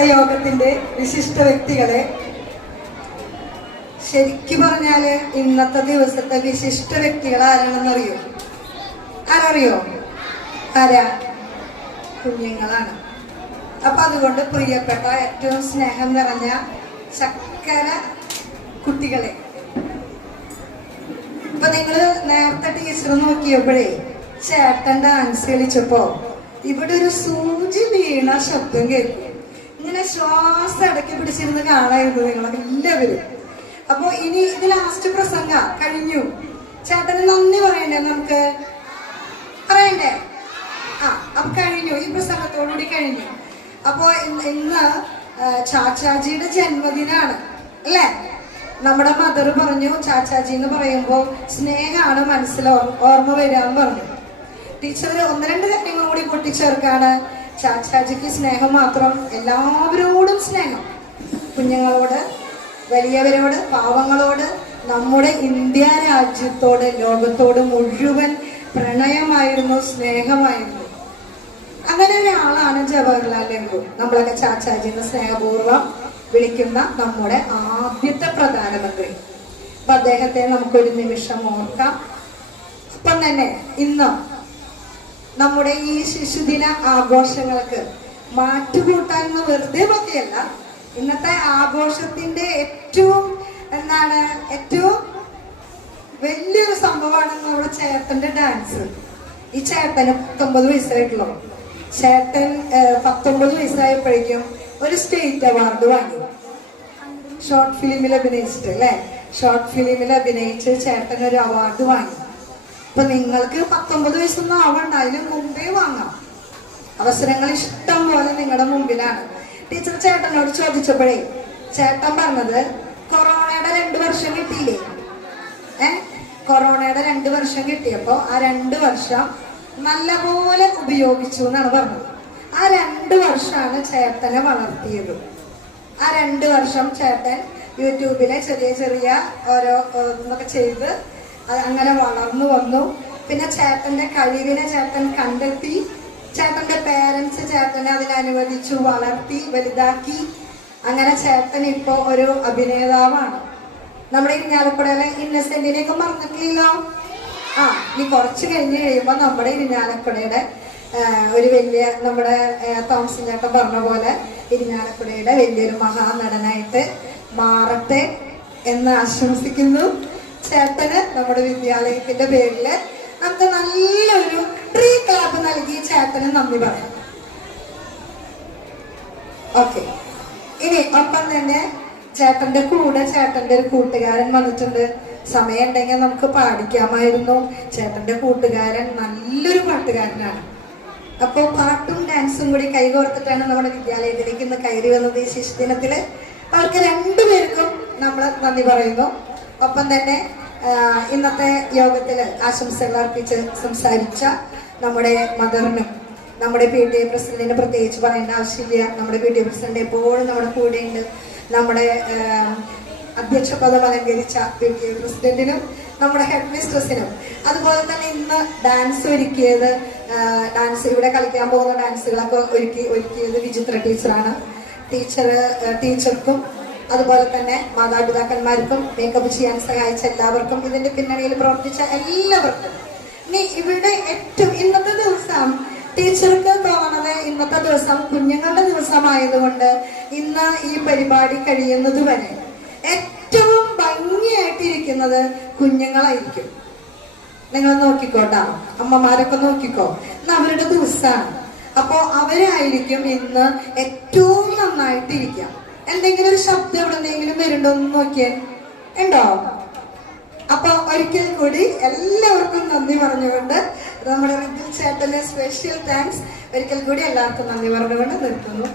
ഇന്നത്തെ യോഗത്തിന്റെ വിശിഷ്ട വ്യക്തികളെ, ശരിക്കും പറഞ്ഞാല് ഇന്നത്തെ ദിവസത്തെ വിശിഷ്ട വ്യക്തികൾ ആരാണെന്നറിയോ? ആരറിയോ? ആരാ? കുഞ്ഞുങ്ങളാണ്. അപ്പൊ അതുകൊണ്ട് പ്രിയപ്പെട്ട ഏറ്റവും സ്നേഹം നിറഞ്ഞ ചക്കര കുട്ടികളെ, ഇപ്പൊ നിങ്ങള് നേരത്തെ ടീച്ചർ നോക്കിയപ്പോഴേ ചേട്ടൻ ഡാൻസ് കളിച്ചപ്പോ ഇവിടെ ഒരു സൂചി വീണ ശബ്ദം കേൾക്കും. ഇങ്ങനെ ശ്വാസം അടക്കി പിടിച്ചിരുന്ന് കാണായിരുന്നു നിങ്ങളൊക്കെ എല്ലാവരും. അപ്പൊ ഇനി ഇത് ലാസ്റ്റ് പ്രസംഗ കഴിഞ്ഞു. ചേട്ടന് നന്ദി പറയണ്ടേ? നമുക്ക് പറയണ്ടേ? അപ്പൊ കഴിഞ്ഞു, ഈ പ്രസംഗത്തോടുകൂടി കഴിഞ്ഞു. അപ്പൊ ഇന്ന് ചാച്ചാജിയുടെ ജന്മദിനാണ് അല്ലേ? നമ്മുടെ മദർ പറഞ്ഞു ചാച്ചാജി എന്ന് പറയുമ്പോ സ്നേഹമാണ് മനസ്സിൽ ഓർമ്മ വരാന്ന് പറഞ്ഞു. ടീച്ചർ ഒന്ന് രണ്ട് കാര്യങ്ങളും കൂടി കൂട്ടിച്ചേർക്കാണ്. ചാച്ചാജിക്ക് സ്നേഹം മാത്രം, എല്ലാവരോടും സ്നേഹം. കുഞ്ഞുങ്ങളോട്, വലിയവരോട്, പാവങ്ങളോട്, നമ്മുടെ ഇന്ത്യ രാജ്യത്തോട്, ലോകത്തോട് മുഴുവൻ പ്രണയമായിരുന്നു, സ്നേഹമായിരുന്നു. അങ്ങനെ ഒരാളാണ് ജവഹർലാൽ നെഹ്റു. നമ്മളൊക്കെ ചാച്ചാജിന്ന് സ്നേഹപൂർവ്വം വിളിക്കുന്ന നമ്മുടെ ആദ്യത്തെ പ്രധാനമന്ത്രി. അപ്പൊ അദ്ദേഹത്തെ നമുക്കൊരു നിമിഷം ഓർക്കാം. അപ്പം തന്നെ ഇന്ന് നമ്മുടെ ഈ ശിശുദിന ആഘോഷങ്ങൾക്ക് മാറ്റുകൂട്ടാൻ വെറുതെ പറ്റിയല്ല, ഇന്നത്തെ ആഘോഷത്തിന്റെ ഏറ്റവും വലിയൊരു സംഭവമാണ് നമ്മുടെ ചേട്ടന്റെ ഡാൻസ്. ഈ ചേട്ടന് 19 വയസ്സായിട്ടുള്ളൂ. ചേട്ടൻ 19 വയസ്സായപ്പോഴേക്കും ഒരു സ്റ്റേറ്റ് അവാർഡ് വാങ്ങി. ഷോർട്ട് ഫിലിമിൽ അഭിനയിച്ചിട്ട് അല്ലെ? ഷോർട്ട് ഫിലിമിൽ അഭിനയിച്ച് ചേട്ടൻ ഒരു അവാർഡ് വാങ്ങി. അപ്പൊ നിങ്ങൾക്ക് 19 വയസ്സൊന്നും ആവണ്ട, അതിന് മുമ്പേ വാങ്ങാം. അവസരങ്ങൾ ഇഷ്ടം പോലെ നിങ്ങളുടെ മുമ്പിലാണ്. ടീച്ചർ ചേട്ടനോട് ചോദിച്ചപ്പോഴേ ചേട്ടൻ പറഞ്ഞത് കൊറോണയുടെ 2 വർഷം കിട്ടിയില്ലേ? കൊറോണയുടെ 2 വർഷം കിട്ടിയപ്പോ ആ 2 വർഷം നല്ലപോലെ ഉപയോഗിച്ചു എന്നാണ് പറഞ്ഞത്. ആ 2 വർഷമാണ് ചേട്ടനെ വളർത്തിയത്. ആ 2 വർഷം ചേട്ടൻ യൂട്യൂബിലെ ചെറിയ ചെറിയ ഓരോ ഇതൊക്കെ ചെയ്ത് അങ്ങനെ വളർന്നു വന്നു. പിന്നെ ചേട്ടന്റെ കഴിവിനെ ചേട്ടൻ കണ്ടെത്തി. ചേട്ടന്റെ പേരൻസ് ചേട്ടനെ അതിനനുവദിച്ചു, വളർത്തി, വലുതാക്കി. അങ്ങനെ ചേട്ടൻ ഇപ്പോ ഒരു അഭിനേതാവാണ്. നമ്മുടെ ഇരിഞ്ഞാലക്കുടയിലെ ഇന്നസെന്റിനെയൊക്കെ മറന്നിട്ടില്ലല്ലോ. ഇനി കുറച്ച് കഴിഞ്ഞ് കഴിയുമ്പോ നമ്മുടെ ഇരിഞ്ഞാലക്കുടയുടെ ഒരു വലിയ, നമ്മുടെ തോമസൻ ചേട്ടൻ പറഞ്ഞ പോലെ ഇരിഞ്ഞാലക്കുടയുടെ വലിയൊരു മഹാനടനായിട്ട് മാറട്ടെ എന്ന് ആശംസിക്കുന്നു. ചേട്ടന് നമ്മുടെ വിദ്യാലയത്തിന്റെ പേരില് നമുക്ക് നല്ലൊരു ട്രീ ക്ലാപ്പ് നൽകി ചേട്ടന് നന്ദി പറയാം. ഓക്കെ, ഇനി ഒപ്പം തന്നെ ചേട്ടന്റെ കൂടെ ചേട്ടന്റെ ഒരു കൂട്ടുകാരൻ വന്നിട്ടുണ്ട്. സമയം ഉണ്ടെങ്കിൽ നമുക്ക് പാടിക്കാമായിരുന്നു. ചേട്ടന്റെ കൂട്ടുകാരൻ നല്ലൊരു പാട്ടുകാരനാണ്. അപ്പൊ പാട്ടും ഡാൻസും കൂടി കൈകോർത്തിട്ടാണ് നമ്മുടെ വിദ്യാലയത്തിലേക്ക് ഇന്ന് കയറി വന്നത് ഈ ശിശുദിനത്തില്. അവർക്ക് 2 പേർക്കും നമ്മൾ നന്ദി പറയുന്നു. ഒപ്പം തന്നെ ഇന്നത്തെ യോഗത്തില് ആശംസകൾ അർപ്പിച്ച് സംസാരിച്ച നമ്മുടെ മദറിനും നമ്മുടെ PTA പ്രസിഡന്റിന് പ്രത്യേകിച്ച് പറയേണ്ട ആവശ്യമില്ല. നമ്മുടെ PTA പ്രസിഡന്റ് എപ്പോഴും നമ്മുടെ കൂടെയുണ്ട്. നമ്മുടെ അധ്യക്ഷ പദം അലങ്കരിച്ച PTA പ്രസിഡന്റിനും നമ്മുടെ ഹെഡ് മിസ്ട്രസിനും, അതുപോലെ തന്നെ ഇന്ന് ഡാൻസ് ഒരുക്കിയത്, ഡാൻസ് ഇവിടെ കളിക്കാൻ പോകുന്ന ഡാൻസുകളൊക്കെ ഒരുക്കിയത് വിചിത്ര ടീച്ചറാണ്. ടീച്ചർക്കും അതുപോലെ തന്നെ മാതാപിതാക്കന്മാർക്കും മേക്കപ്പ് ചെയ്യാൻ സഹായിച്ച എല്ലാവർക്കും, ഇതിന്റെ പിന്നണിയിൽ പ്രവർത്തിച്ച എല്ലാവർക്കും. ഇനി ഇവിടെ ഇന്നത്തെ ദിവസം ടീച്ചർക്ക് തോന്നണത്, ഇന്നത്തെ ദിവസം കുഞ്ഞുങ്ങളുടെ ദിവസമായതുകൊണ്ട് ഇന്ന് ഈ പരിപാടി കഴിയുന്നത് വരെ ഏറ്റവും ഭംഗിയായിട്ടിരിക്കുന്നത് കുഞ്ഞുങ്ങളായിരിക്കും. നിങ്ങൾ നോക്കിക്കോട്ടാ, അമ്മമാരൊക്കെ നോക്കിക്കോ, ഇന്ന് അവരുടെ ദിവസമാണ്. അപ്പോ അവരായിരിക്കും ഇന്ന് ഏറ്റവും നന്നായിട്ടിരിക്കാം. എന്തെങ്കിലും ഒരു ശബ്ദം എവിടെന്തെങ്കിലും വരുന്നുണ്ടോ എന്ന് നോക്കിയേ, ഉണ്ടോ? അപ്പൊ ഒരിക്കൽ കൂടി എല്ലാവർക്കും നന്ദി പറഞ്ഞുകൊണ്ട്, നമ്മുടെ ചേട്ടന് സ്പെഷ്യൽ താങ്ക്സ് ഒരിക്കൽ കൂടി എല്ലാവർക്കും നന്ദി പറഞ്ഞുകൊണ്ട് നിർത്തുന്നു.